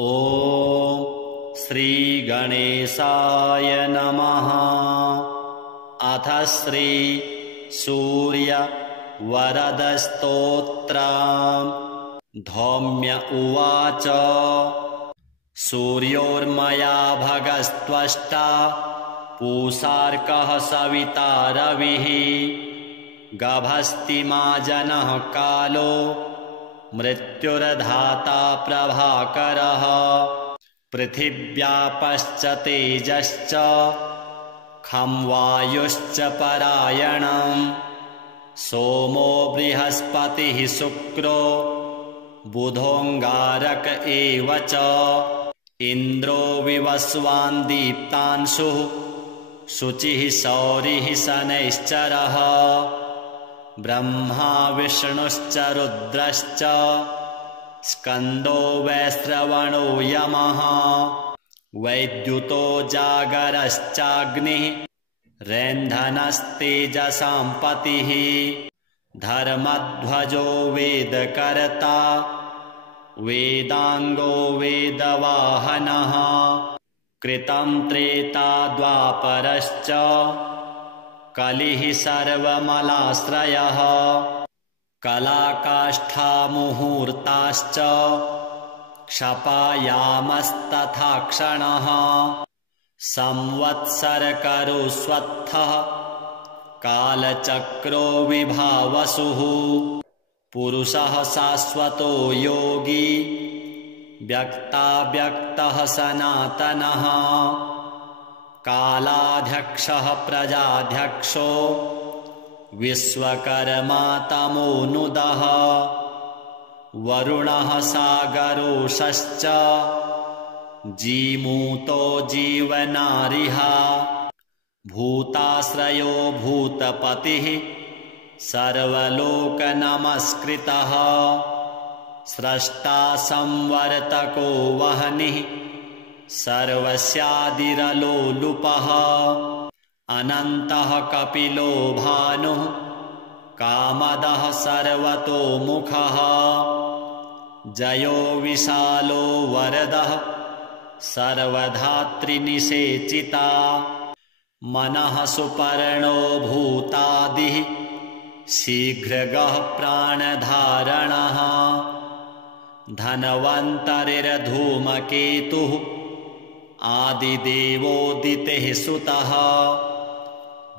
ॐ श्री गणेशाय नमः। अथ श्री सूर्य वरद स्तोत्रम्। धौम्य उवाच सूर्योर्मया भगस्त्वष्टा पूषार्कः सविता रविः गभस्तिमाजनः कालो मृत्युर्धाता प्रभाकरः पृथिव्यापश्च तेजश्च खं वायुश्च परायणम् सोमो बृहस्पतिः शुक्रो बुधोऽङ्गारक एव च इन्द्रो विवस्वान् दीप्तांशुः शुचिः सौरिः शनैश्चरः ब्रह्मा विष्णुश्च रुद्रश्च स्कन्दो वैश्रवणो यमः वैद्युतो जागरश्चाग्निः रैन्धनस्तेजसां पतिः धर्मध्वजो वेदकर्ता वेदाङ्गो वेदवाहनः कृतं त्रेता द्वापरश्च कलिः सर्वमलाश्रयः कलाकाष्ठा मुहूर्ताश्च क्षपायामस्तथा क्षणः संवत्सरकरुष्वत्थः कालचक्रो विभावसुः पुरुषः शाश्वतो योगी व्यक्ताव्यक्तः सनातनः कालाध्यक्षः प्रजाध्यक्षो विश्वकर्मा तमोनुदः वरुणः सागरोषश्च जीमूतो जीवनारिः भूताश्रयो भूतपतिः सर्वलोकनमस्कृतः स्रष्टा संवर्तको वह्निः सर्वस्यादिरलोलुपः अनन्तः कपिलो भानुः कामदः सर्वतोमुखः जयो विशालो वरदः सर्वधात्रिनिषेचिता मनः सुपर्णो भूतादिः शीघ्रगः प्राणधारणः धन्वन्तरिर्धूमकेतुः आदिदेवोदितेः सुतः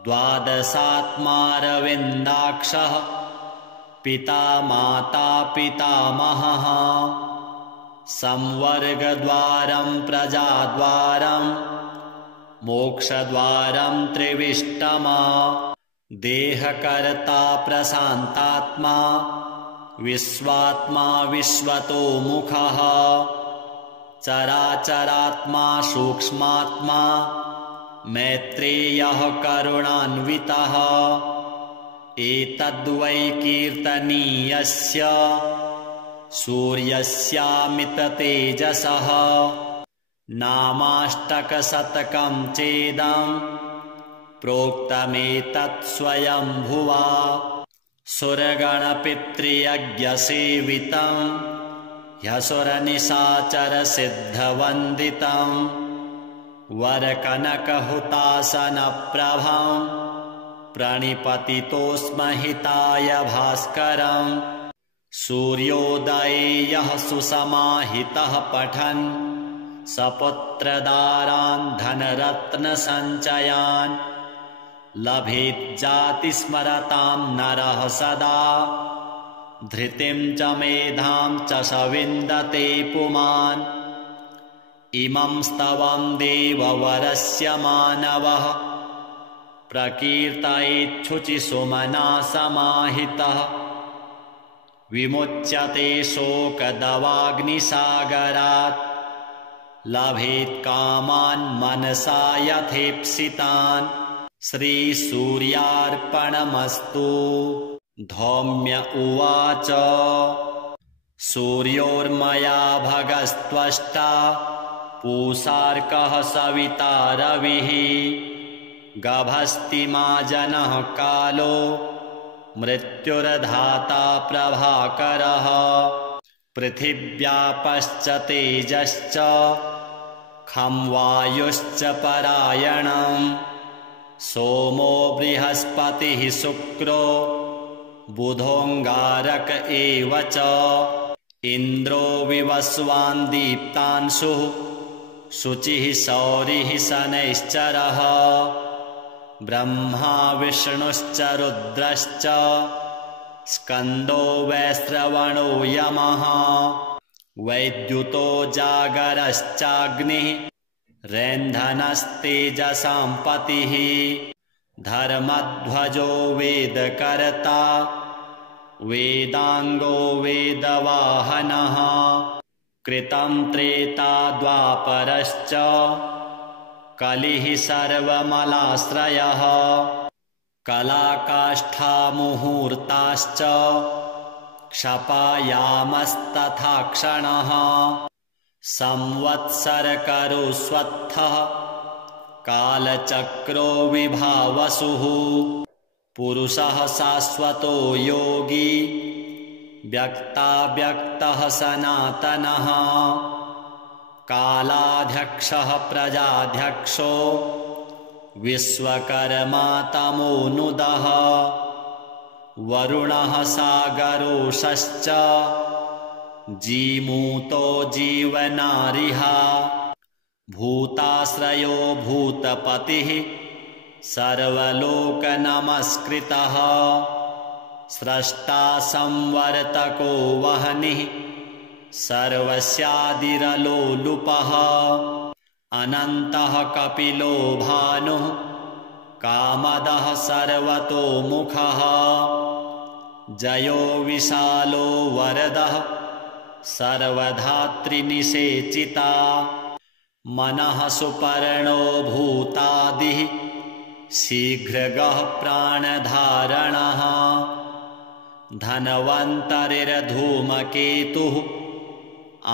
द्वादशात्मारविन्दाक्षः पिता माता पितामहः संवर्गद्वारं प्रजाद्वारं मोक्षद्वारं त्रिविष्टमा देहकर्ता प्रशान्तात्मा विश्वात्मा विश्वतोमुखः चराचरात्मा सूक्ष्मात्मा मैत्रेयः करुणान्वितः एतद्वै कीर्तनीयस्य सूर्यस्यामिततेजसः नामाष्टकशतकं चेदं प्रोक्तमेतत् स्वयंभुवा सुरगणपितृयज्ञसेवितं ह्यसुरनिशाचरसिद्धवन्दितं वरकनकहुतासनप्रभं प्रणिपतितोऽस्महिताय भास्करं सूर्योदये यः सुसमाहितः पठन् सपुत्रदारान् धनरत्नसञ्चयान् लभेज्जातिस्मरतां नरः सदा धृतिं च मेधां च स विन्दते पुमान् इमं स्तवं देववरस्य मानवः प्रकीर्तयेच्छुचिसुमना समाहितः विमुच्यते शोकदवाग्निसागरात् लभेत् कामान् मनसा यथेप्सितान् श्रीसूर्यार्पणमस्तु। धौम्य उवाच सूर्योर्मया भगस्त्वष्टा पूषार्कः सविता रविः गभस्तिमाजनः कालो मृत्युर्धाता प्रभाकरः पृथिव्यापश्च तेजश्च खं वायुश्च परायणम् सोमो बृहस्पतिः शुक्रो बुधोऽङ्गारक एव च इन्द्रो विवस्वान् दीप्तांशुः शुचिः सौरिः शनैश्चरः ब्रह्मा विष्णुश्च रुद्रश्च स्कन्दो वैश्रवणो यमः वैद्युतो जागरश्चाग्निः रैन्धनस्तेजसां पतिः धर्मध्वजो वेदकर्ता वेदाङ्गो वेदवाहनः कृतं त्रेता द्वापरश्च कलिः सर्वमलाश्रयः कलाकाष्ठा मुहूर्ताश्च क्षपायामस्तथा क्षणः संवत्सरकरुष्वत्थः कालचक्रो विभावसुः पुरुषः शाश्वतो योगी व्यक्ताव्यक्तः सनातनः कालाध्यक्षः प्रजाध्यक्षो विश्वकर्मा तमोनुदः वरुणः सागरोषश्च जीमूतो जीवनारिः भूताश्रयो भूतपतिः सर्वलोकनमस्कृतः स्रष्टा संवर्तको वह्निः सर्वस्यादिरलोलुपः अनन्तः कपिलो भानुः कामदः सर्वतोमुखः जयो विशालो वरदः सर्वधात्रिनिषेचिता मनः सुपर्णो भूतादिः शीघ्रगः प्राणधारणः धन्वन्तरिर्धूमकेतुः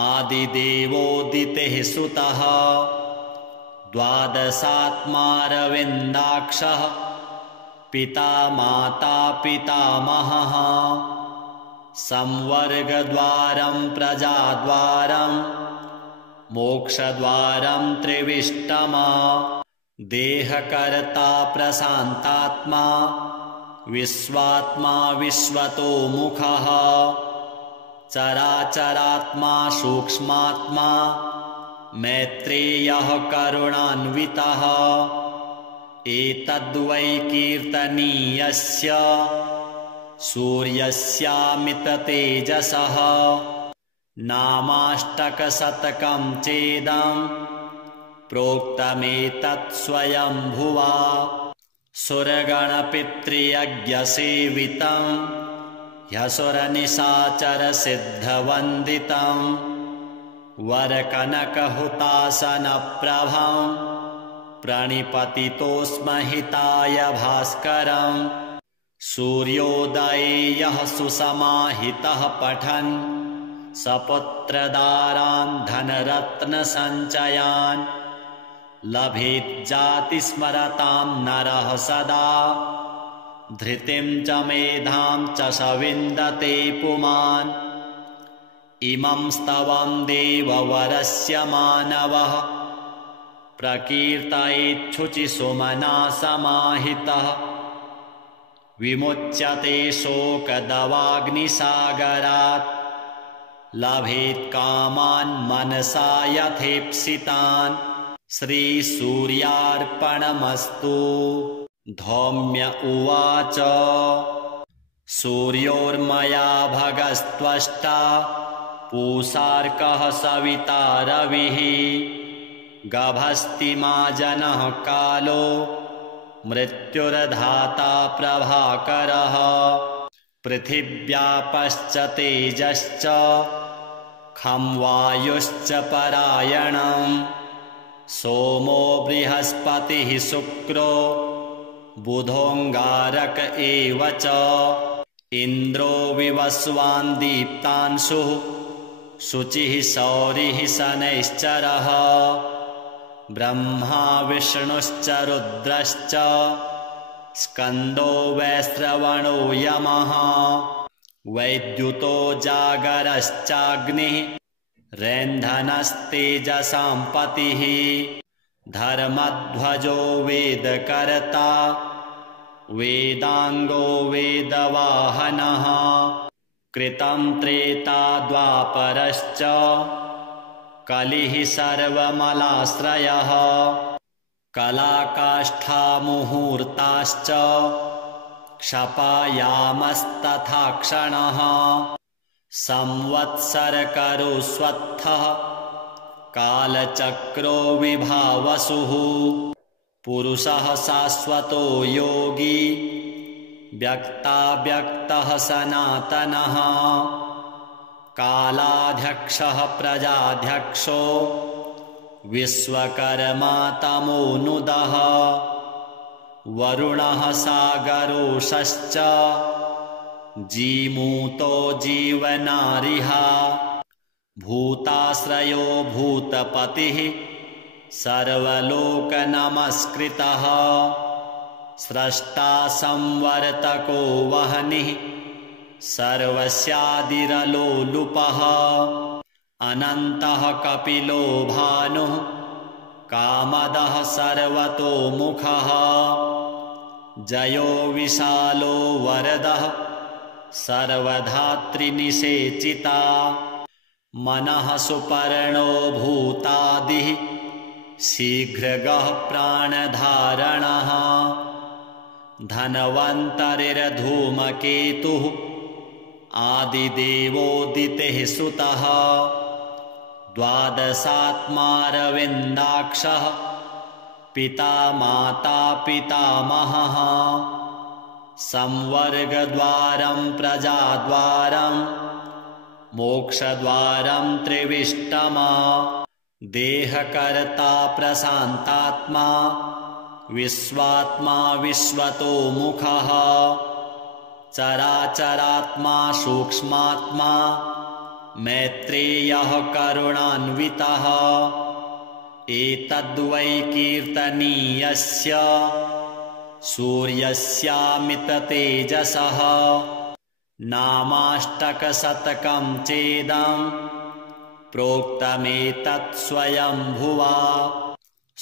आदिदेवोदितेः सुतः द्वादशात्मारविन्दाक्षः पिता माता पितामहः संवर्गद्वारं प्रजाद्वारं मोक्षद्वारं त्रिविष्टमा देहकर्ता प्रशान्तात्मा विश्वात्मा विश्वतोमुखः चराचरात्मा सूक्ष्मात्मा मैत्रेयः करुणान्वितः एतद्वै कीर्तनीयस्य सूर्यस्यामिततेजसः नामाष्टकशतकं चेदं प्रोक्तमेतत् स्वयंभुवा सुरगणपितृयज्ञसेवितं ह्यसुरनिशाचरसिद्धवन्दितं वरकनकहुतासनप्रभं प्रणिपतितोऽस्महिताय भास्करम् सूर्योदये यः सुसमाहितः पठन् सपुत्रदारान् धनरत्नसञ्चयान् लभेज्जातिस्मरतां नरः सदा धृतिं च मेधां च स विन्दते पुमान् इमं स्तवं देववरस्य मानवः प्रकीर्तयेच्छुचिसुमना समाहितः विमुच्यते शोकदवाग्निसागरात् लभेत् कामान् मनसा यथेप्सितान् श्रीसूर्यार्पणमस्तु। धौम्य उवाच सूर्योर्मया भगस्त्वष्टा पूषार्कः सविता रविः गभस्तिमाजनः कालो मृत्युर्धाता प्रभाकरः पृथिव्यापश्च तेजश्च खं वायुश्च परायणम् सोमो बृहस्पतिः शुक्रो बुधोऽङ्गारक एव च इन्द्रो विवस्वान् दीप्तांशुः शुचिः सौरिः शनैश्चरः ब्रह्मा विष्णुश्च रुद्रश्च स्कन्दो वैश्रवणो यमः वैद्युतो जागरश्चाग्निः रैन्धनस्तेजसां पतिः धर्मध्वजो वेदकर्ता वेदांगो वेदवाहनः कृतं त्रेता द्वापरश्च कलिः सर्वमलाश्रयः कलाकाष्ठा मुहूर्ताश्च क्षपायामस्तथा क्षणः संवत्सरकरोस्वत्थः कालचक्रो विभावसुः पुरुषः शाश्वतो योगी व्यक्ताव्यक्तः सनातनः कालाध्यक्षः प्रजाध्यक्षो विश्वकर्मा तमोनुदः वरुणः सागरोषश्च जीमूतो जीवनारिः भूताश्रयो भूतपतिः सर्वलोकनमस्कृतः स्रष्टा संवर्तको वह्निः सर्वस्यादिरलोलुपः अनन्तः कपिलो भानुः कामदः सर्वतोमुखः जयो विशालो वरदः सर्वधात्रिनिषेचिता मनः सुपर्णो भूतादिः शीघ्रगः प्राणधारणः धन्वन्तरिर्धूमकेतुः आदिदेवोदितेः सुतः द्वादशात्मारविन्दाक्षः पिता माता पितामहः संवर्गद्वारं प्रजाद्वारं मोक्षद्वारं त्रिविष्टमा देहकर्ता प्रशान्तात्मा विश्वात्मा विश्वतोमुखः चराचरात्मा सूक्ष्मात्मा मैत्रेयः करुणान्वितः एतद्वै कीर्तनीयस्य सूर्यस्यामिततेजसः नामाष्टकशतकं चेदं प्रोक्तमेतत् स्वयंभुवा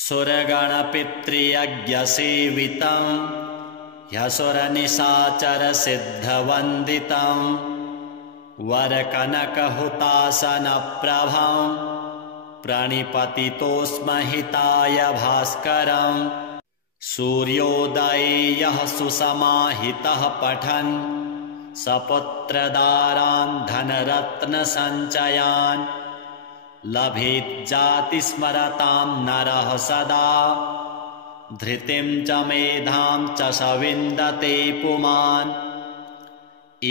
सुरगणपितृयज्ञसेवितं ह्यसुरनिशाचरसिद्धवन्दितं वरकनकहुतासनप्रभं प्रणिपतितोऽस्महिताय भास्करं सूर्योदये यः सुसमाहितः पठन् सपुत्रदारान् धनरत्नसञ्चयान् लभेज्जातिस्मरतां नरः सदा धृतिं च मेधां च स विन्दते पुमान्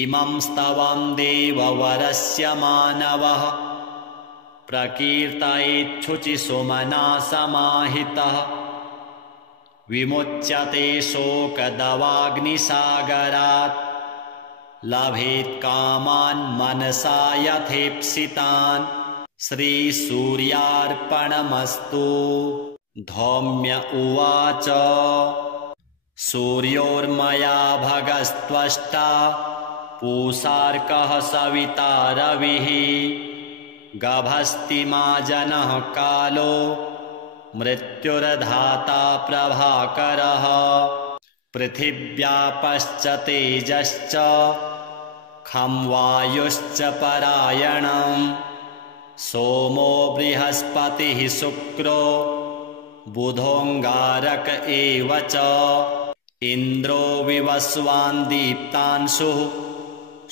इमं स्तवं देववरस्य मानवः प्रकीर्तयेच्छुचिसुमना समाहितः विमुच्यते शोकदवाग्निसागरात् लभेत् कामान् मनसा यथेप्सितान् श्रीसूर्यार्पणमस्तु। धौम्य उवाच सूर्योर्मया भगस्त्वष्टा पूषार्कः सविता रविः गभस्तिमाजनः कालो मृत्युर्धाता प्रभाकरः पृथिव्यापश्च तेजश्च खं वायुश्च परायणं सोमो बृहस्पतिः शुक्रो बुधोऽङ्गारक एव च इन्द्रो विवस्वान् दीप्तांशुः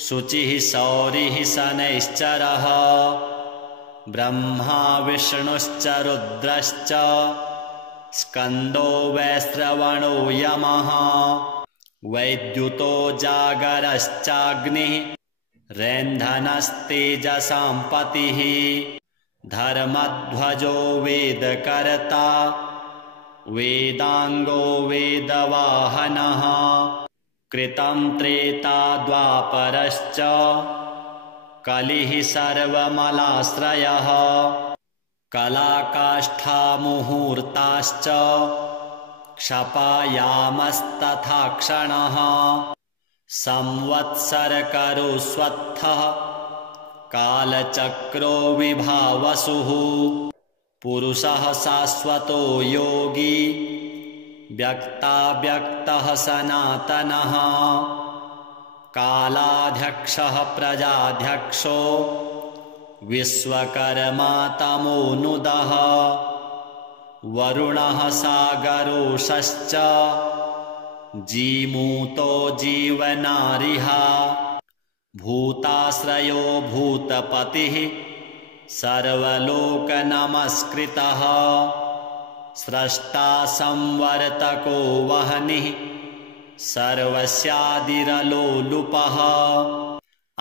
शुचिः सौरिः शनैश्चरः ब्रह्मा विष्णुश्च रुद्रश्च स्कन्दो वैश्रवणो यमः वैद्युतो जागरश्चाग्निः रैन्धनस्तेजसां पतिः धर्मध्वजो वेदकर्ता वेदांगो वेदवाहनः कृतं त्रेता द्वापरश्च कलिः सर्वमलाश्रयः कलाकाष्ठा मुहूर्ताश्च क्षपायामस्तथा क्षणः संवत्सरकरुष्वत्थः कालचक्रो विभावसुः पुरुषः शाश्वतो योगी व्यक्ताव्यक्तः सनातनः कालाध्यक्षः प्रजाध्यक्षो विश्वकर्मा तमोनुदः वरुणः सागरोषश्च जीमूतो जीवनारिः भूताश्रयो भूतपतिः सर्वलोकनमस्कृतः स्रष्टा संवर्तको वह्निः सर्वस्यादिरलोलुपः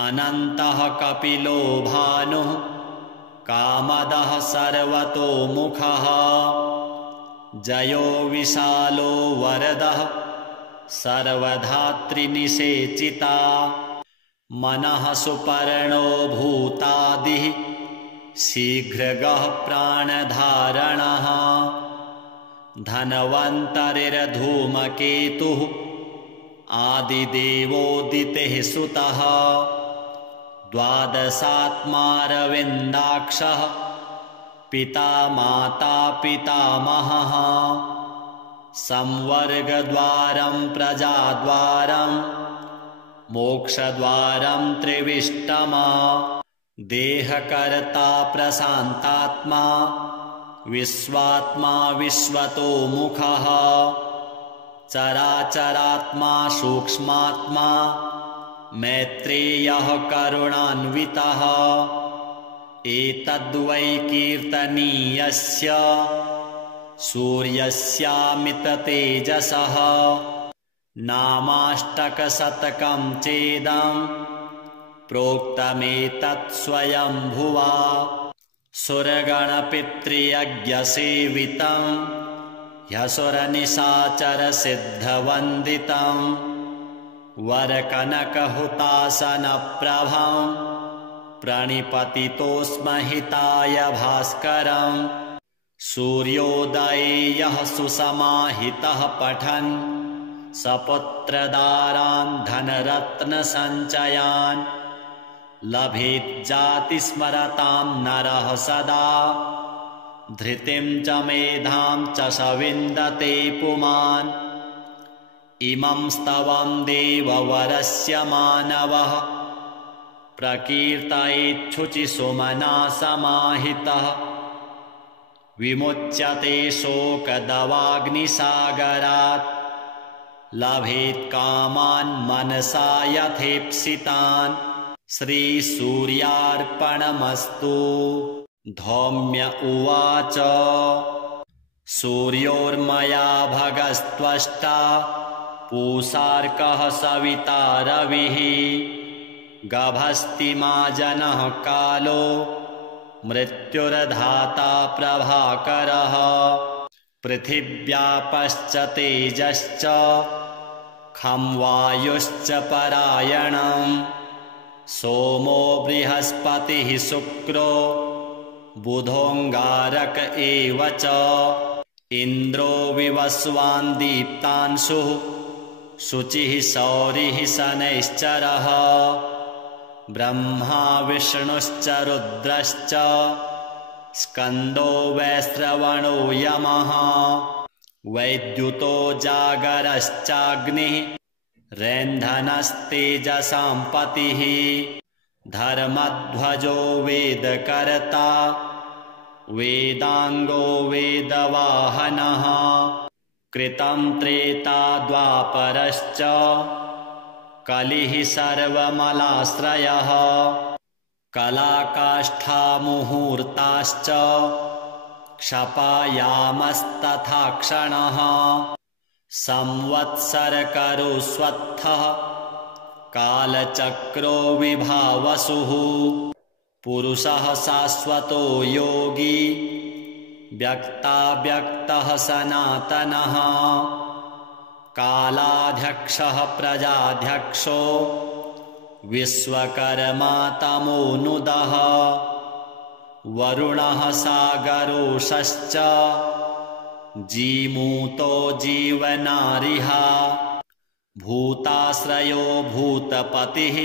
अनन्तः कपिलो भानुः कामदः सर्वतोमुखः जयो विशालो वरदः सर्वधात्रिनिषेचिता मनः सुपर्णो भूतादिः शीघ्रगः प्राणधारणः धन्वन्तरिर्धूमकेतुः आदिदेवोदितेः सुतः द्वादशात्मारविन्दाक्षः पिता माता पितामहः संवर्गद्वारं प्रजाद्वारं मोक्षद्वारं त्रिविष्टमा देहकर्ता प्रशान्तात्मा विश्वात्मा विश्वतोमुखः चराचरात्मा सूक्ष्मात्मा मैत्रेयः करुणान्वितः एतद्वै कीर्तनीयस्य सूर्यस्यामिततेजसः नामाष्टकशतकं चेदं प्रोक्तमेतत् स्वयंभुवा सुरगणपितृयज्ञसेवितं ह्यसुरनिशाचरसिद्धवन्दितं वरकनकहुतासनप्रभं प्रणिपतितोऽस्महिताय भास्करं सूर्योदये यः सुसमाहितः पठन् सपुत्रदारान् धनरत्नसञ्चयान् लभेज्जातिस्मरतां नरः सदा धृतिं च मेधां च स विन्दते पुमान् इमं स्तवं देववरस्य मानवः प्रकीर्तयेच्छुचिसुमना समाहितः विमुच्यते शोकदवाग्निसागरात् लभेत् कामान् मनसा यथेप्सितान् श्रीसूर्यार्पणमस्तु। धौम्य उवाच सूर्योर्मया भगस्त्वष्टा पूषार्कः सविता रविः गभस्तिमाजनः कालो मृत्युर्धाता प्रभाकरः पृथिव्यापश्च तेजश्च खं वायुश्च परायणम् सोमो बृहस्पतिः शुक्रो बुधोऽङ्गारक एव च इन्द्रो विवस्वान् दीप्तांशुः शुचिः सौरिः शनैश्चरः ब्रह्मा विष्णुश्च रुद्रश्च स्कन्दो वैश्रवणो यमः वैद्युतो जागरश्चाग्निः रैन्धनस्तेजसां पतिः धर्मध्वजो वेदकर्ता वेदांगो वेदवाहनः कृतं त्रेता द्वापरश्च कलिः सर्वमलाश्रयः कलाकाष्ठा मुहूर्ताश्च क्षपायामस्तथा क्षणः संवत्सरकरुष्वत्थः कालचक्रो विभावसुः पुरुषः शाश्वतो योगी व्यक्ताव्यक्तः सनातनः कालाध्यक्षः प्रजाध्यक्षो विश्वकर्मा तमोनुदः वरुणः सागरोषश्च जीमूतो जीवनारिः भूताश्रयो भूतपतिः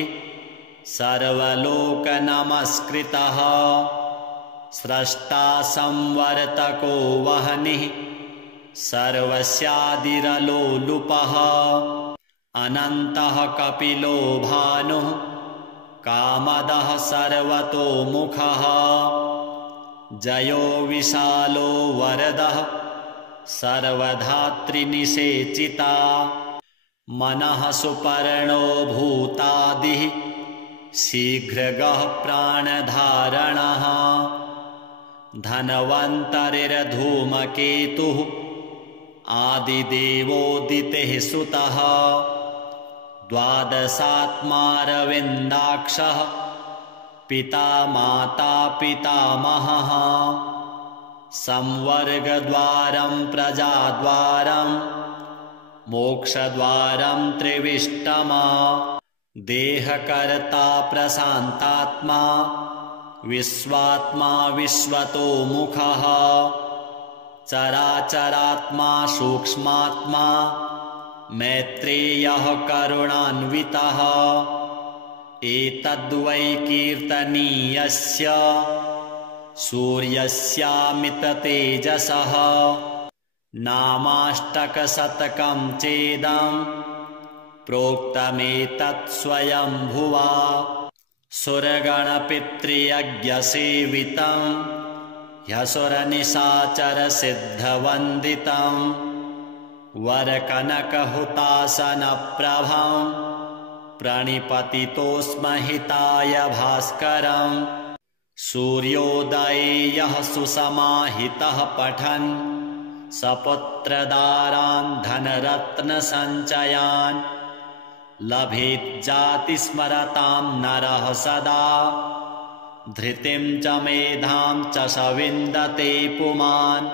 सर्वलोकनमस्कृतः स्रष्टा संवर्तको वह्निः सर्वस्यादिरलोलुपः अनन्तः कपिलो भानुः कामदः सर्वतोमुखः जयो विशालो वरदः सर्वधात्रिनिषेचिता मनः सुपर्णो भूतादिः शीघ्रगः प्राणधारणः धन्वन्तरिर्धूमकेतुः आदिदेवोदितेः सुतः द्वादशात्मारविन्दाक्षः पिता माता पितामहः संवर्गद्वारं प्रजाद्वारं मोक्षद्वारं त्रिविष्टमा देहकर्ता प्रशान्तात्मा विश्वात्मा विश्वतोमुखः चराचरात्मा सूक्ष्मात्मा मैत्रेयः करुणान्वितः एतद्वै कीर्तनीयस्य सूर्यस्यामिततेजसः नामाष्टकशतकं चेदं प्रोक्तमेतत् स्वयंभुवा सुरगणपितृयज्ञसेवितं ह्यसुरनिशाचरसिद्धवन्दितं वरकनकहुतासनप्रभं प्रणिपतितोऽस्महिताय भास्करं सूर्योदये यः सुसमाहितः पठन् सपुत्रदारान् धनरत्नसञ्चयान् लभेज्जातिस्मरतां नरः सदा धृतिं च मेधां च स विन्दते पुमान्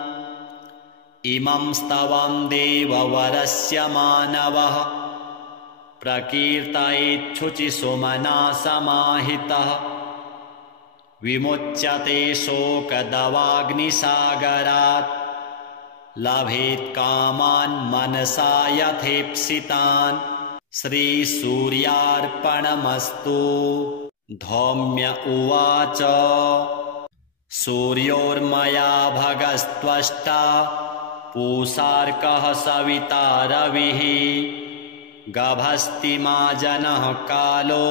इमं स्तवं देववरस्य मानवः प्रकीर्तयेच्छुचिसुमना समाहितः विमुच्यते शोकदवाग्निसागरात् लभेत् कामान् मनसा यथेप्सितान् श्रीसूर्यार्पणमस्तु। धौम्य उवाच सूर्योर्मया भगस्त्वष्टा पूषार्कः सविता रविः गभस्तिमाजनः कालो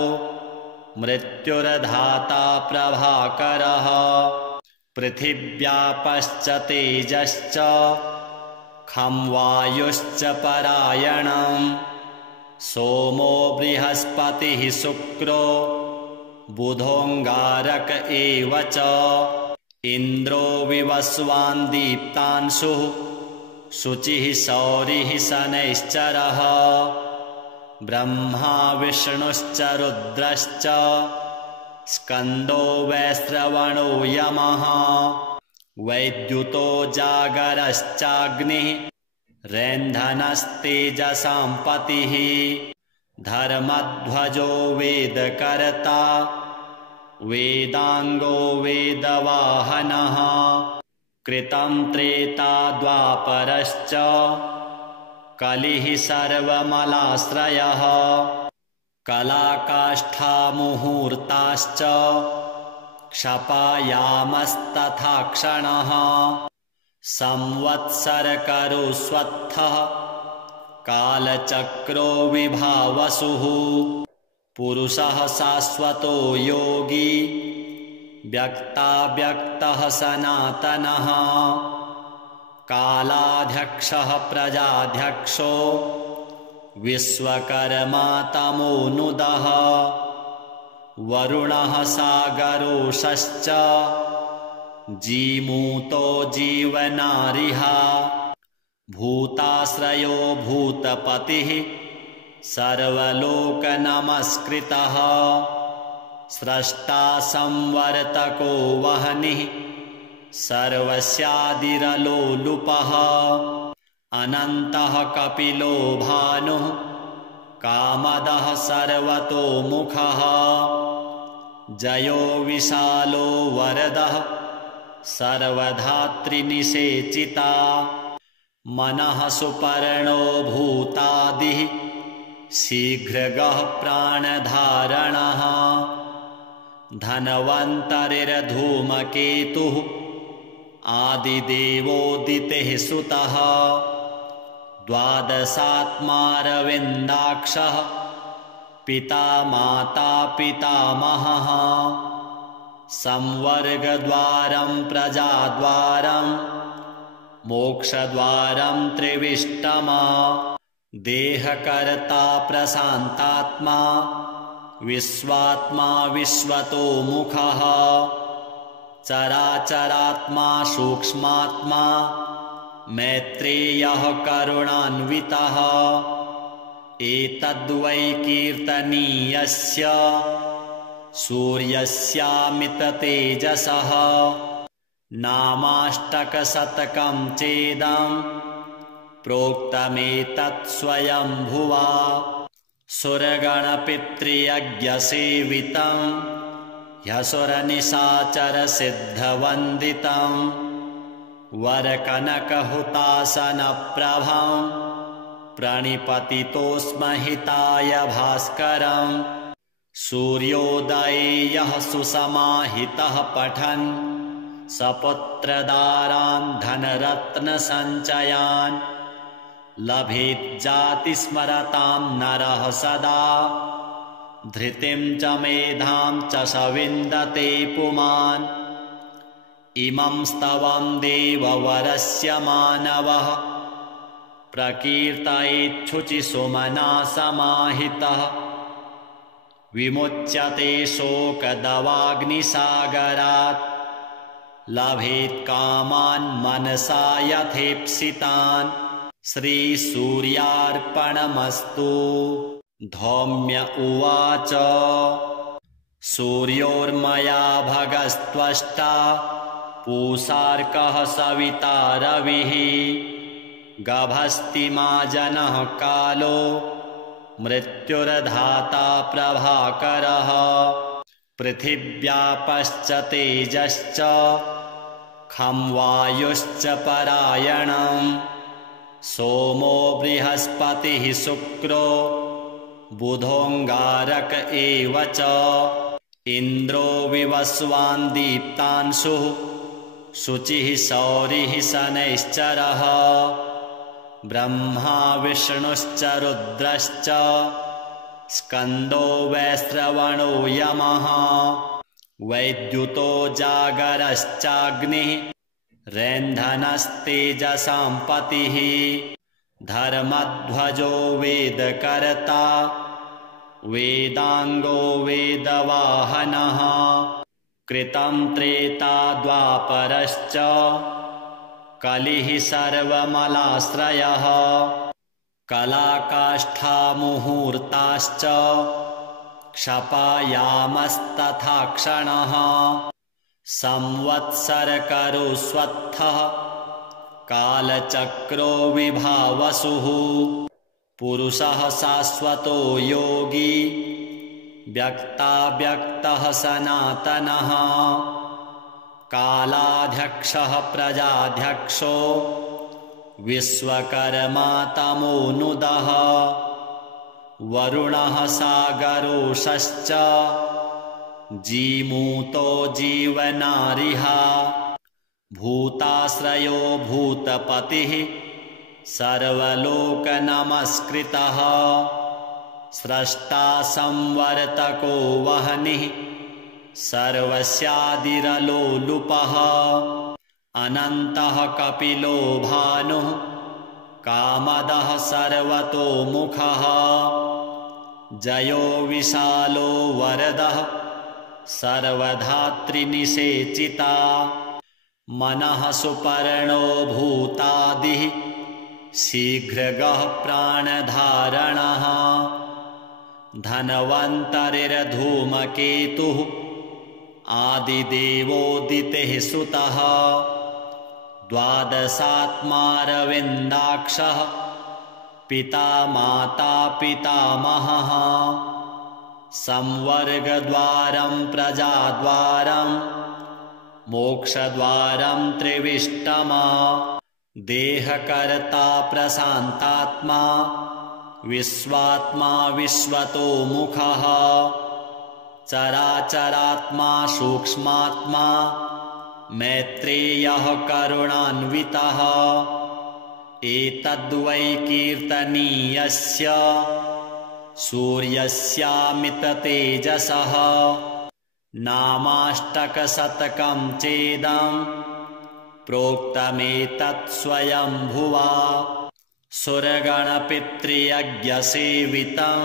मृत्युर्धाता प्रभाकरः पृथिव्यापश्च तेजश्च खं वायुश्च परायणम् सोमो बृहस्पतिः शुक्रो बुधोऽङ्गारक एव च इन्द्रो विवस्वान् दीप्तांशुः शुचिः शौरिः शनैश्चरः ब्रह्मा विष्णुश्च रुद्रश्च स्कन्दो वैश्रवणो यमः वैद्युतो जागरश्चाग्निः रैन्धनस्तेजसां पतिः धर्मध्वजो वेदकर्ता वेदाङ्गो वेदवाहनः कृतं त्रेता द्वापरश्च कलिः सर्वमलाश्रयः कलाकाष्ठा मुहूर्ताश्च क्षपायामस्तथा क्षणः संवत्सरकरुष्वत्थः कालचक्रो विभावसुः पुरुषः शाश्वतो योगी व्यक्ताव्यक्तः सनातनः कालाध्यक्षः प्रजाध्यक्षो विश्वकर्मा तमोनुदः वरुणः सागरोषश्च जीमूतो जीवनारिः भूताश्रयो भूतपतिः सर्वलोकनमस्कृतः स्रष्टा संवर्तको वह्निः सर्वस्यादिरलोलुपः अनन्तः कपिलो भानुः कामदः सर्वतोमुखः जयो विशालो वरदः सर्वधात्रिनिषेचिता मनः सुपर्णो भूतादिः शीघ्रगः प्राणधारणः धन्वन्तरिर्धूमकेतुः आदिदेवोदितेः सुतः द्वादशात्मारविन्दाक्षः पिता माता पितामहः संवर्गद्वारं प्रजाद्वारं मोक्षद्वारं त्रिविष्टमा देहकर्ता प्रशान्तात्मा विश्वात्मा विश्वतोमुखः चराचरात्मा सूक्ष्मात्मा मैत्रेयः करुणान्वितः एतद्वै कीर्तनीयस्य सूर्यस्यामिततेजसः नामाष्टकशतकं चेदं प्रोक्तमेतत् स्वयंभुवा सुरगणपितृयज्ञसेवितं ह्यसुरनिशाचरसिद्धवन्दितं वरकनकहुतासनप्रभं प्रणिपतितोऽस्महिताय भास्करम् सूर्योदये यः सुसमाहितः पठन् सपुत्रदारान् धनरत्नसञ्चयान् लभेज्जातिस्मरतां नरः सदा धृतिं च मेधां च स विन्दते पुमान् इमं स्तवं देववरस्य मानवः प्रकीर्तयेच्छुचिसुमना समाहितः विमुच्यते शोकदवाग्निसागरात् लभेत् कामान् मनसा यथेप्सितान् श्रीसूर्यार्पणमस्तु। धौम्य उवाच सूर्योर्मया भगस्त्वष्टा पूषार्कः सविता रविः गभस्तिमाजनः कालो मृत्युर्धाता प्रभाकरः पृथिव्यापश्च तेजश्च खं वायुश्च परायणं सोमो बृहस्पतिः शुक्रो बुधोऽङ्गारक एव च इन्द्रो विवस्वान् दीप्तांशुः शुचिः शौरिः शनैश्चरः ब्रह्मा विष्णुश्च रुद्रश्च स्कन्दो वैश्रवणो यमः वैद्युतो जागरश्चाग्निः रैन्धनस्तेजसां पतिः धर्मध्वजो वेदकर्ता वेदाङ्गो वेदवाहनः कृतं त्रेता द्वापरश्च कलिः सर्वमलाश्रयः कलाकाष्ठा मुहूर्ताश्च क्षपायामस्तथा क्षणः संवत्सरकरोस्वत्थः कालचक्रो विभावसुः पुरुषः शाश्वतो योगी व्यक्ताव्यक्तः सनातनः कालाध्यक्षः प्रजाध्यक्षो विश्वकर्मा तमोनुदः वरुणः सागरोषश्च जीमूतो जीवनारिः भूताश्रयो भूतपतिः सर्वलोकनमस्कृतः स्रष्टा संवर्तको वह्निः सर्वस्यादिरलोलुपः अनन्तः कपिलो भानुः कामदः सर्वतोमुखः जयो विशालो वरदः सर्वधात्रिनिषेचिता मनः सुपर्णो भूतादिः शीघ्रगः प्राणधारणः धन्वन्तरिर्धूमकेतुः आदिदेवोदितेः सुतः द्वादशात्मारविन्दाक्षः पिता माता पितामहः संवर्गद्वारं प्रजाद्वारं मोक्षद्वारं त्रिविष्टमा देहकर्ता प्रशान्तात्मा विश्वात्मा विश्वतो मुखः चराचरात्मा सूक्ष्मात्मा मैत्रेयः करुणान्वितः एतद्वै कीर्तनीयस्य सूर्यस्यामिततेजसः नामाष्टकशतकं चेदं प्रोक्तमेतत् स्वयंभुवा सुरगणपितृयज्ञसेवितं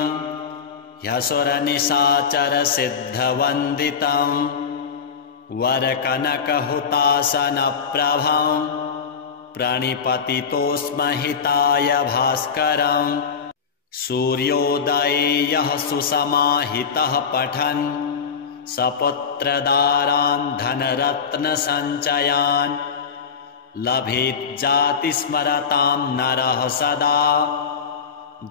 ह्यसुरनिशाचरसिद्धवन्दितं वरकनकहुतासनप्रभं प्रणिपतितोऽस्महिताय भास्करम् सूर्योदये यः सुसमाहितः पठन् सपुत्रदारान् धनरत्नसञ्चयान् लभेज्जातिस्मरतां नरः सदा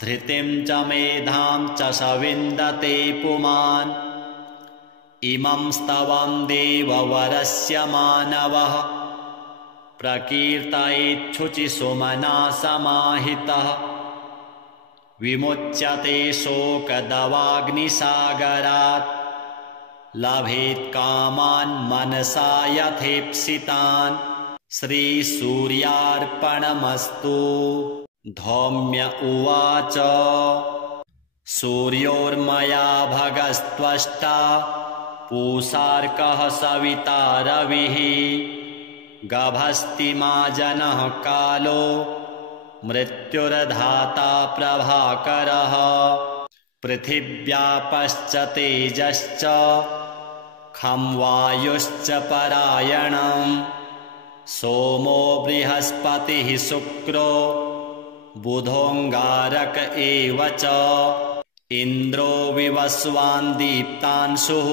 धृतिं च मेधां च स विन्दते पुमान् इमं स्तवं देववरस्य मानवः प्रकीर्तयेच्छुचिसुमना समाहितः विमुच्यते शोकदवाग्निसागरात् लभेत् कामान् मनसा यथेप्सितान् श्रीसूर्यार्पणमस्तु। धौम्य उवाच सूर्योर्मया भगस्त्वष्टा पूषार्कः सविता रविः गभस्तिमाजनः कालो मृत्युर्धाता प्रभाकरः पृथिव्यापश्च तेजश्च खं वायुश्च परायणं सोमो बृहस्पतिः शुक्रो बुधोऽङ्गारक एव च इन्द्रो विवस्वान् दीप्तांशुः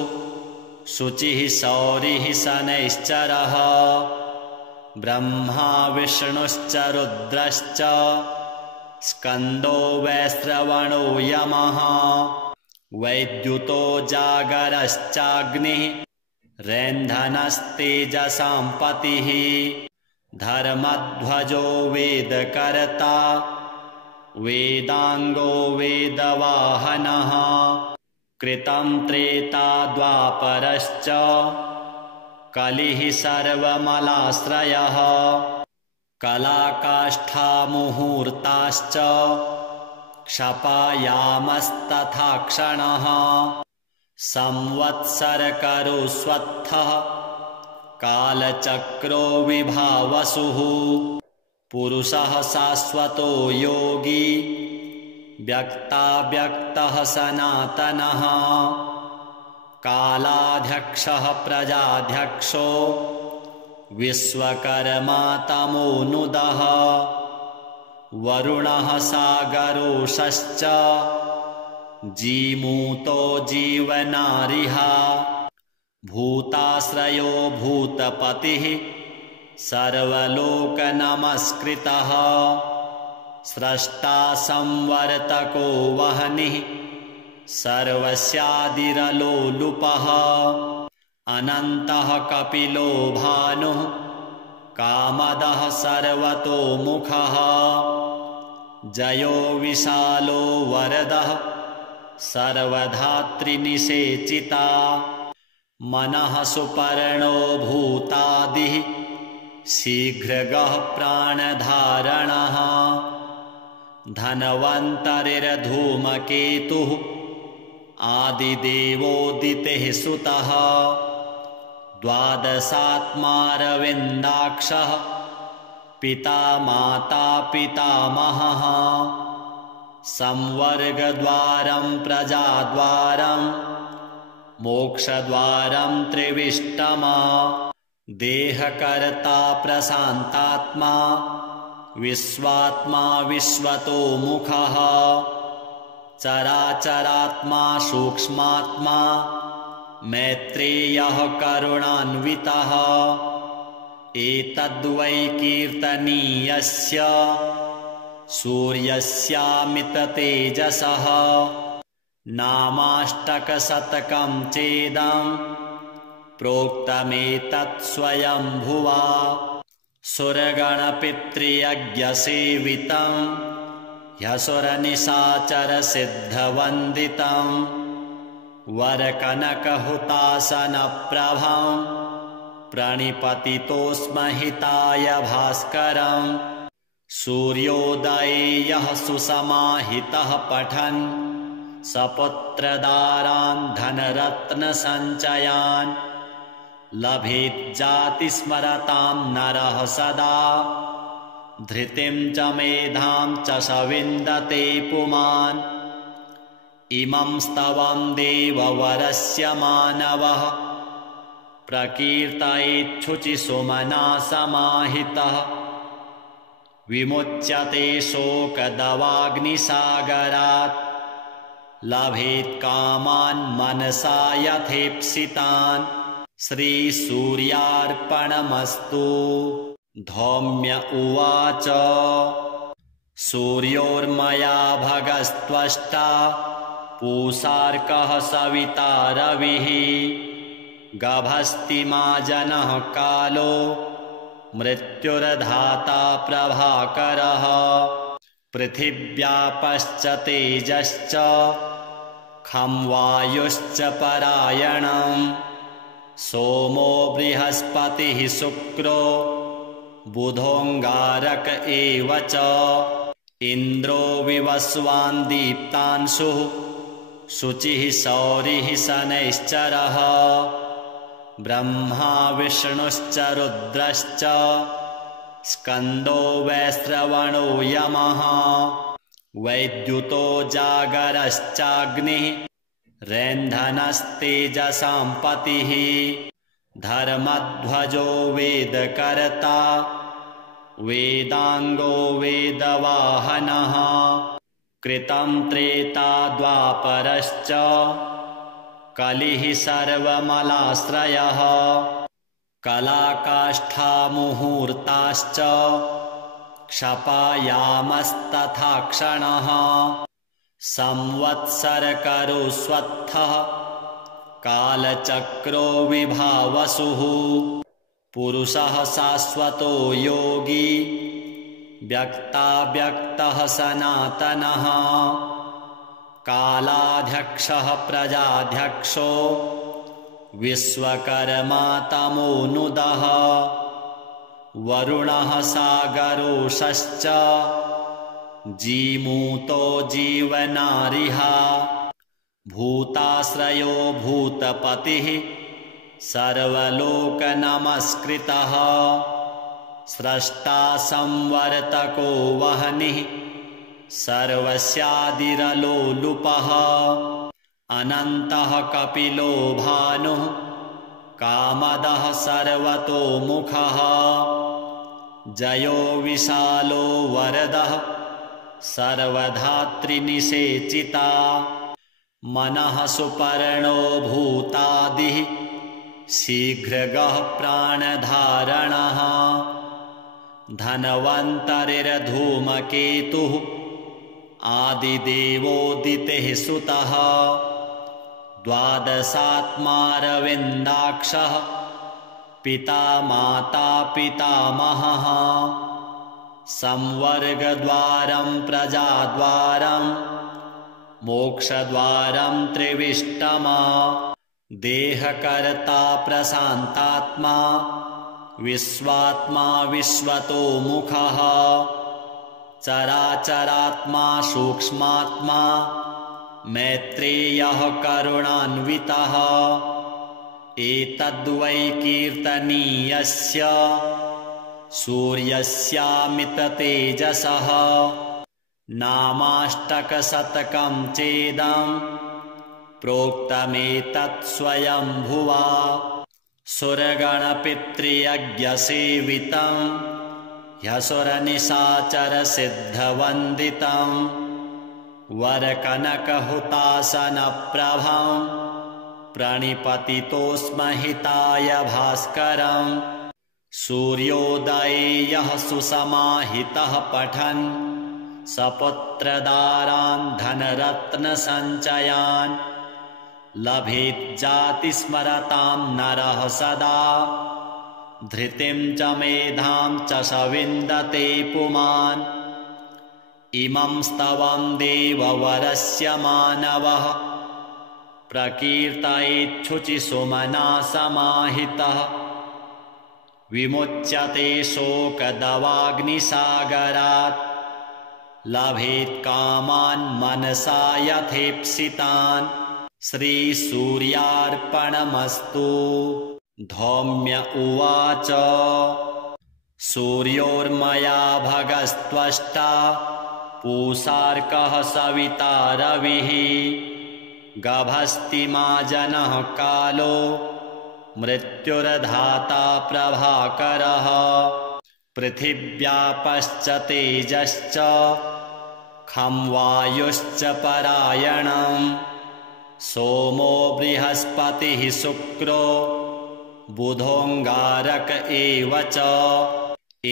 शुचिः शौरिः शनैश्चरः ब्रह्मा विष्णुश्च रुद्रश्च स्कन्दो वैश्रवणो यमः वैद्युतो जागरश्चाग्निः रैन्धनस्तेजसां पतिः धर्मध्वजो वेदकर्ता वेदाङ्गो वेदवाहनः कृतं त्रेता द्वापरश्च कलिः सर्वमलाश्रयः कलाकाष्ठा मुहूर्ताश्च क्षपायामस्तथा क्षणः संवत्सरकरोस्वत्थः कालचक्रो विभावसुः पुरुषः शाश्वतो योगी व्यक्ताव्यक्तः सनातनः कालाध्यक्षः प्रजाध्यक्षो विश्वकर्मा तमोनुदः वरुणः सागरोषश्च जीमूतो जीवनारिः भूताश्रयो भूतपतिः सर्वलोकनमस्कृतः स्रष्टा संवर्तको वह्निः सर्वस्यादिरलोलुपः अनन्तः कपिलो भानुः कामदः सर्वतोमुखः जयो विशालो वरदः सर्वधात्रिनिषेचिता मनः सुपर्णो भूतादिः शीघ्रगः प्राणधारणः धन्वन्तरिर्धूमकेतुः आदिदेवोदितेः सुतः द्वादशात्मारविन्दाक्षः पिता माता पितामहः संवर्गद्वारं प्रजाद्वारं मोक्षद्वारं त्रिविष्टमा देहकर्ता प्रशान्तात्मा विश्वात्मा विश्वतो मुखः चराचरात्मा सूक्ष्मात्मा मैत्रेयः करुणान्वितः एतद्वै कीर्तनीयस्य सूर्यस्यामिततेजसः नामाष्टकशतकं चेदं प्रोक्तमेतत् स्वयंभुवा सुरगणपितृयज्ञसेवितं ह्यसुरनिशाचरसिद्धवन्दितं वरकनकहुतासनप्रभं प्रणिपतितोऽस्महिताय भास्करम् सूर्योदये यः सुसमाहितः पठन् सपुत्रदारान् धनरत्नसञ्चयान् लभेज्जातिस्मरतां नरः सदा धृतिं च मेधां च स विन्दते पुमान् इमं स्तवं देववरस्य मानवः प्रकीर्तयेच्छुचिसुमना समाहितः विमुच्यते शोकदवाग्निसागरात् लभेत् कामान् मनसा यथेप्सितान् श्रीसूर्यार्पणमस्तु। धौम्य उवाच सूर्योर्मया भगस्त्वष्टा पूषार्कः सविता रविः गभस्तिमाजनः कालो मृत्युर्धाता प्रभाकरः पृथिव्यापश्च तेजश्च खं वायुश्च परायणं सोमो बृहस्पतिः शुक्रो बुधोऽङ्गारक एव च इन्द्रो विवस्वान् दीप्तांशुः शुचिः सौरिः शनैश्चरः ब्रह्मा विष्णुश्च रुद्रश्च स्कन्दो वैश्रवणो यमः वैद्युतो जागरश्चाग्निः रैन्धनस्तेजसां पतिः धर्मध्वजो वेदकर्ता वेदाङ्गो वेदवाहनः कृतं त्रेता द्वापरश्च कलिः सर्वमलाश्रयः कलाकाष्ठा मुहूर्ताश्च क्षपायामस्तथा क्षणः संवत्सरकरुष्वत्थः कालचक्रो विभावसुः पुरुषः शाश्वतो योगी व्यक्ताव्यक्तः सनातनः कालाध्यक्षः प्रजाध्यक्षो विश्वकर्मा तमोनुदः वरुणः सागरोषश्च जीमूतो जीवनारिः भूताश्रयो भूतपतिः सर्वलोकनमस्कृतः स्रष्टा संवर्तको वह्निः सर्वस्यादिरलोलुपः अनन्तः कपिलो भानुः कामदः सर्वतोमुखः जयो विशालो वरदः सर्वधात्रिनिषेचिता मनः सुपर्णो भूतादिः शीघ्रगः प्राणधारणः धन्वन्तरिर्धूमकेतुः आदिदेवोदितेः सुतः द्वादशात्मारविन्दाक्षः पिता माता पितामहः संवर्गद्वारं प्रजाद्वारं मोक्षद्वारं त्रिविष्टमा देहकर्ता प्रशान्तात्मा विश्वात्मा विश्वतोमुखः चराचरात्मा सूक्ष्मात्मा मैत्रेयः करुणान्वितः एतद्वै कीर्तनीयस्य सूर्यस्यामिततेजसः नामाष्टकशतकं चेदं प्रोक्तमेतत् स्वयंभुवा सुरगणपितृयज्ञसेवितं ह्यसुरनिशाचरसिद्धवन्दितं वरकनकहुतासनप्रभं प्रणिपतितोऽस्महिताय भास्करम् सूर्योदये यः सुसमाहितः पठन् सपुत्रदारान् धनरत्नसञ्चयान् लभेज्जातिस्मरतां नरः सदा धृतिं च मेधां च स विन्दते पुमान् इमं स्तवं देववरस्य मानवः प्रकीर्तयेच्छुचिसुमना समाहितः विमुच्यते शोकदवाग्निसागरात् लभेत् कामान् मनसा यथेप्सितान् श्रीसूर्यार्पणमस्तु। धौम्य उवाच सूर्योर्मया भगस्त्वष्टा पूषार्कः सविता रविः गभस्तिमाजनः कालो मृत्युर्धाता प्रभाकरः पृथिव्यापश्च तेजश्च खं वायुश्च परायणं सोमो बृहस्पतिः शुक्रो बुधोऽङ्गारक एव च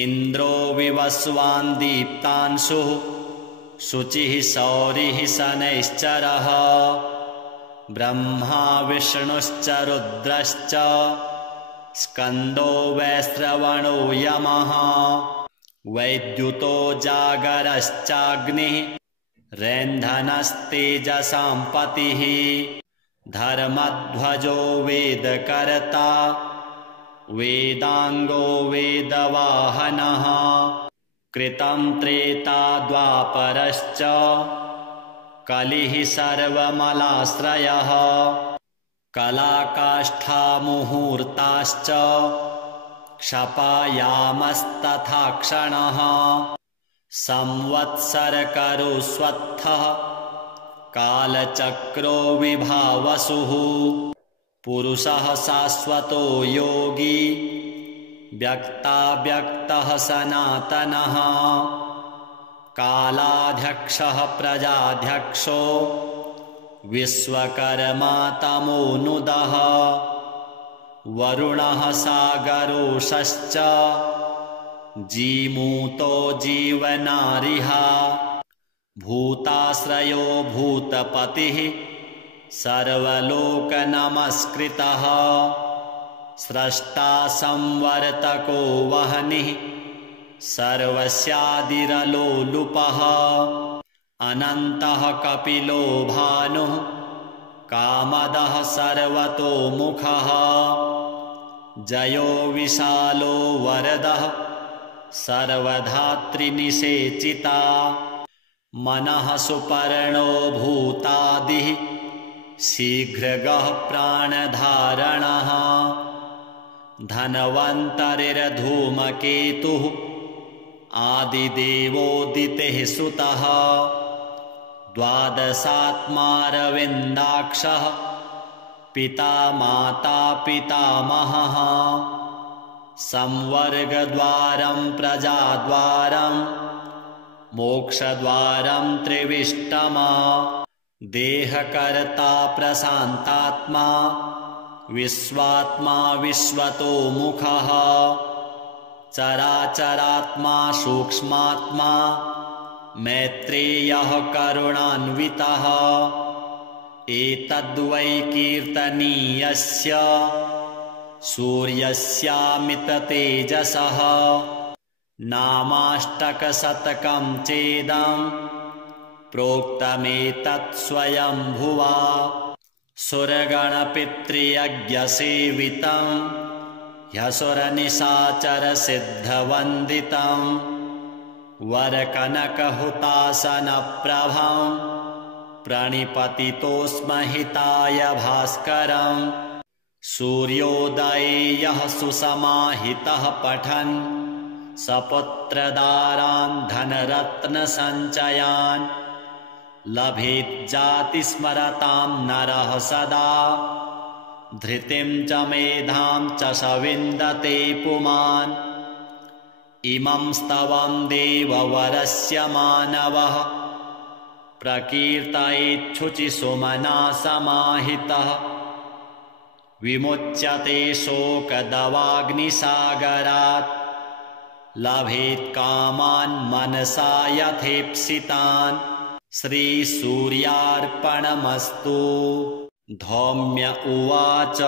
इन्द्रो विवस्वान् दीप्तांशुः शुचिः सौरिः शनैश्चरः ब्रह्मा विष्णुश्च रुद्रश्च स्कन्दो वैश्रवणो यमः वैद्युतो जागरश्चाग्निः रैन्धनस्तेजसां पतिः धर्मध्वजो वेदकर्ता वेदाङ्गो वेदवाहनः कृतं त्रेता द्वापरश्च कलिः सर्वमलाश्रयः कलाकाष्ठा मुहूर्ताश्च क्षपायामस्तथा क्षणः संवत्सरकरोस्वत्थः कालचक्रो विभावसुः पुरुषः शाश्वतो योगी व्यक्ताव्यक्तः सनातनः कालाध्यक्षः प्रजाध्यक्षो विश्वकर्मा तमोनुदः वरुणः सागरोषश्च जीमूतो जीवनारिः भूताश्रयो भूतपतिः सर्वलोकनमस्कृतः स्रष्टा संवर्तको वह्निः सर्वस्यादिरलोलुपः अनन्तः कपिलो भानुः कामदः सर्वतोमुखः जयो विशालो वरदः सर्वधात्रिनिषेचिता मनः सुपर्णो भूतादिः शीघ्रगः प्राणधारणः धन्वन्तरिर्धूमकेतुः आदिदेवोदितेः सुतः द्वादशात्मारविन्दाक्षः पिता माता पितामहः संवर्गद्वारं प्रजाद्वारं मोक्षद्वारं त्रिविष्टमा देहकर्ता प्रशान्तात्मा विश्वात्मा विश्वतोमुखः चराचरात्मा सूक्ष्मात्मा मैत्रेयः करुणान्वितः एतद्वै कीर्तनीयस्य सूर्यस्यामिततेजसः नामाष्टकशतकं चेदं प्रोक्तमेतत् स्वयंभुवा सुरगणपितृयज्ञसेवितं ह्यसुरनिशाचरसिद्धवन्दितं वरकनकहुतासनप्रभं प्रणिपतितोऽस्महिताय भास्करं सूर्योदये यः सुसमाहितः पठन् सपुत्रदारान् धनरत्नसञ्चयान् लभेज्जातिस्मरतां नरः सदा धृतिं च मेधां च स विन्दते पुमान् इमं स्तवं देववरस्य मानवः प्रकीर्तयेच्छुचिसुमना समाहितः विमुच्यते शोकदवाग्निसागरात् लभेत् कामान् मनसा यथेप्सितान् श्रीसूर्यार्पणमस्तु। धौम्य उवाच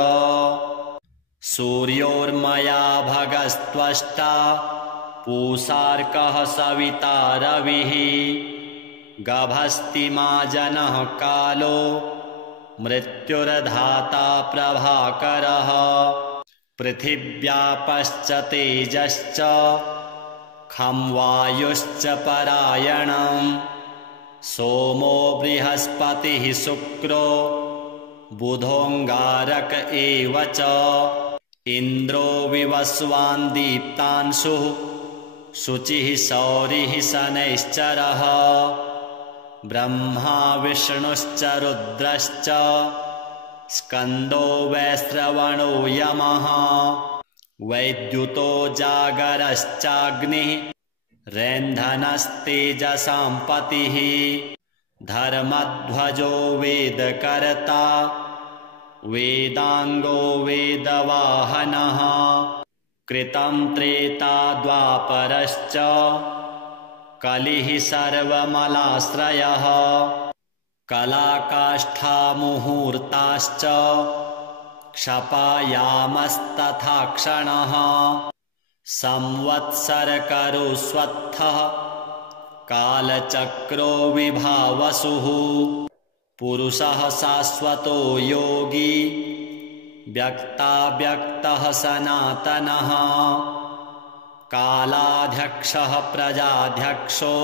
सूर्योर्मया भगस्त्वष्टा पूषार्कः सविता रविः गभस्तिमाजनः कालो मृत्युर्धाता प्रभाकरः पृथिव्यापश्च तेजश्च खं वायुश्च परायणम् सोमो बृहस्पतिः शुक्रो बुधोऽङ्गारक एव च इन्द्रो विवस्वान् दीप्तांशुः शुचिः सौरिः शनैश्चरः ब्रह्मा विष्णुश्च रुद्रश्च स्कन्दो वैश्रवणो यमः वैद्युतो जागरश्चाग्निः रैन्धनस्तेजसां पतिः धर्मध्वजो वेदकर्ता वेदाङ्गो वेदवाहनः कृतं त्रेता द्वापरश्च कलिः सर्वमलाश्रयः कलाकाष्ठा मुहूर्ताश्च क्षपायामस्तथा क्षणः संवत्सरकरोस्वत्थः कालचक्रो विभावसुः पुरुषः शाश्वतो योगी व्यक्ताव्यक्तः सनातनः कालाध्यक्षः प्रजाध्यक्षो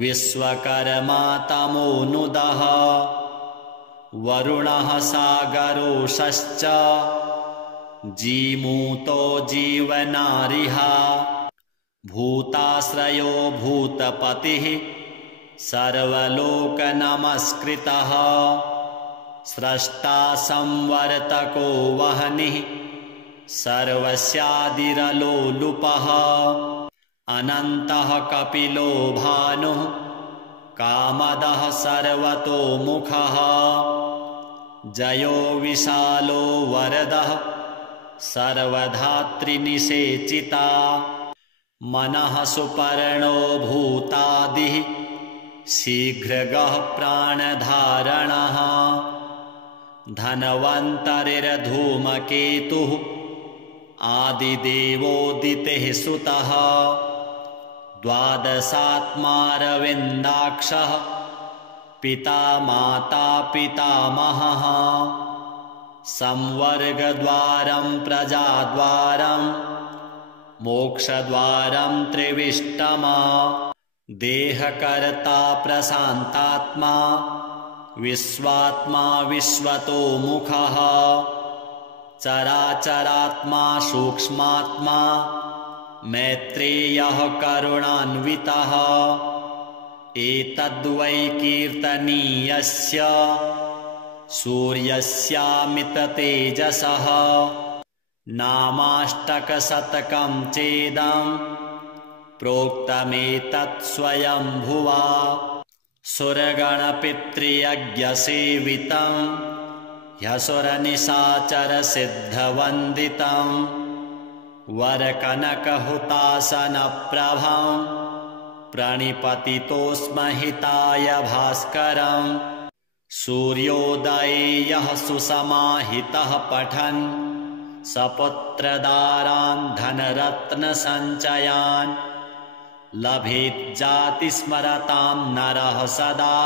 विश्वकर्मा तमोनुदः वरुणः सागरोषश्च जीमूतो जीवनारिः भूताश्रयो भूतपतिः सर्वलोकनमस्कृतः स्रष्टा संवर्तको वह्निः सर्वस्यादिरलोलुपः अनन्तः कपिलो भानुः कामदः सर्वतोमुखः जयो विशालो वरदः सर्वधात्रिनिषेचिता मनः सुपर्णो भूतादिः शीघ्रगः प्राणधारणः धन्वन्तरिर्धूमकेतुः आदिदेवोदितेः सुतः द्वादशात्मारविन्दाक्षः पिता माता पितामहः संवर्गद्वारं प्रजाद्वारं मोक्षद्वारं त्रिविष्टमा देहकर्ता प्रशान्तात्मा विश्वात्मा विश्वतोमुखः चराचरात्मा सूक्ष्मात्मा मैत्रेयः करुणान्वितः एतद्वै कीर्तनीयस्य सूर्यस्यामिततेजसः नामाष्टकशतकं चेदं प्रोक्तमेतत् स्वयंभुवा सुरगणपितृयज्ञसेवितं ह्यसुरनिशाचरसिद्धवन्दितं वरकनकहुतासनप्रभं प्रणिपतितोऽस्महिताय भास्करम् सूर्योदये यः सुसमाहितः पठन् सपुत्रदारान् धनरत्नसञ्चयान् लभेज्जातिस्मरतां नरः सदा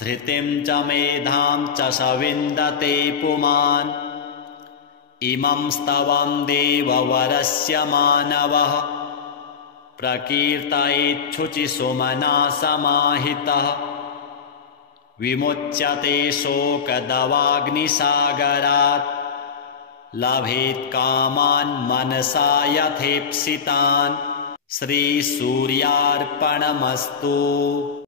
धृतिं च मेधां च स विन्दते पुमान् इमं स्तवं देववरस्य मानवः प्रकीर्तयेच्छुचिसुमना समाहितः विमुच्यते शोकदवाग्निसागरात् लभेत् कामान् मनसा यथेप्सितान् श्रीसूर्यार्पणमस्तु।